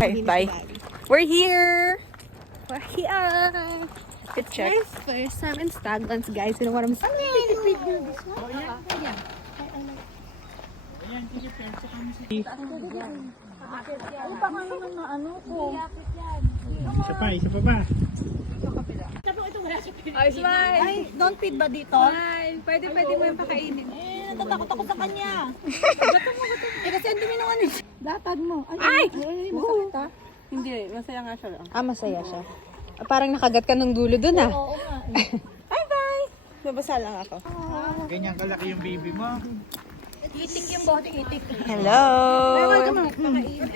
Okay, bye. We're here! We're here! Good check. First time in Staglands, guys. You know what I'm saying? Isa pa ba? Ay, smile! Ay, don't feed ba dito? Smile! Pwede mo yung pakainin. Natatakot ako sa kanya. Kasi hindi minungan eh. Latad mo. Ay! Masakit ha? Hindi, masaya nga siya lang. Ah, masaya siya. Parang nakagat ka ng dulo dun ah. Oo nga. Bye-bye! Nabasa lang ako. Ganyan kalaki yung baby mo. Itik yung body, itik. Hello!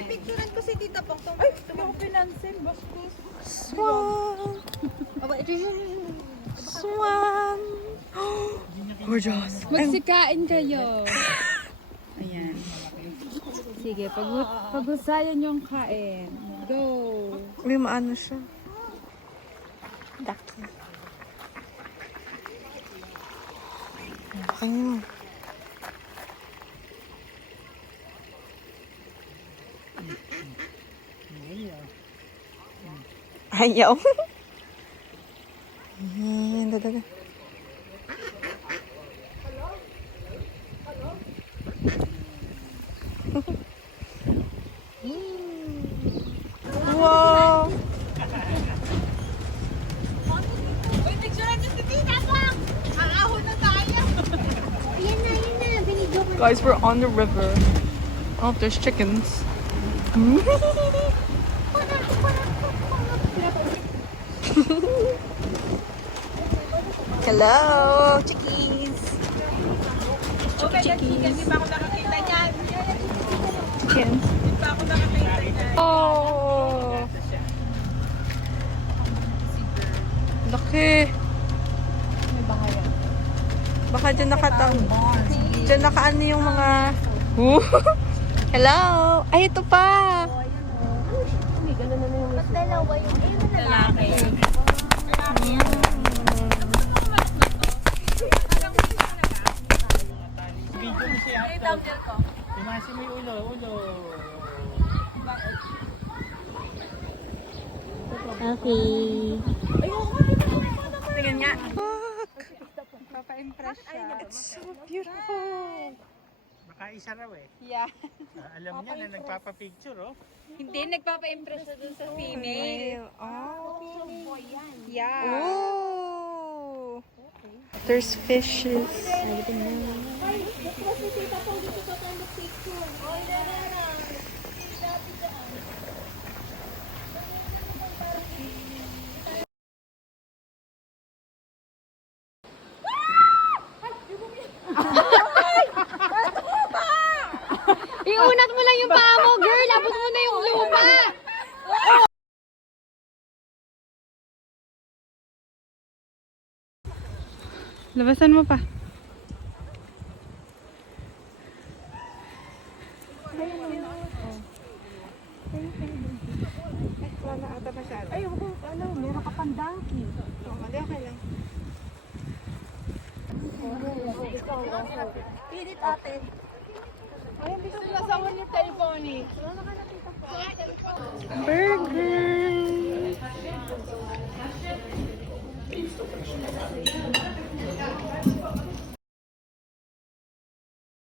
Picturean ko si Tita Pongtong. Ay, ito ako pinansin. Bastos. Swan! Swan! Gorgeous! Magsikain kayo. Ayan. Sige, paghusayan yung kain. Go. May maano siya. Daki. Baka mo. Ayaw. Ayan, dada. Wow! Uy, picturean niyo si Tita Pong! Aahon na tayo! Yan na. Binidyo ko. Guys, we're on the river. Oh, there's chickens. Hello, chickies. Hindi pa ako nakakita niyan. Chickens. Hindi pa ako nakakita niyan. Oh. Laki. Baka dyan nakatang. Dyan nakaano yung mga... Hello! Ay, ito pa! Mas dalawa yung lalaki. Video mo siya. Tumasi mo yung ulo. Okay. Tingnan nga. Papa-impress siya. It's so beautiful. Baka isa raw eh. Yeah. Alam niya na nagpapapicture oh. Hindi, nagpapa-impress siya dun sa female. Oh. Yeah. Oh. There's fishes. Iunat mo lang yung paa mo, girl. Abot mo na yung lupa. Labasan mo pa. Ay, meron ka pang donkey. Okay lang. Pilit ate. Lasawan yung telephone eh. Burger!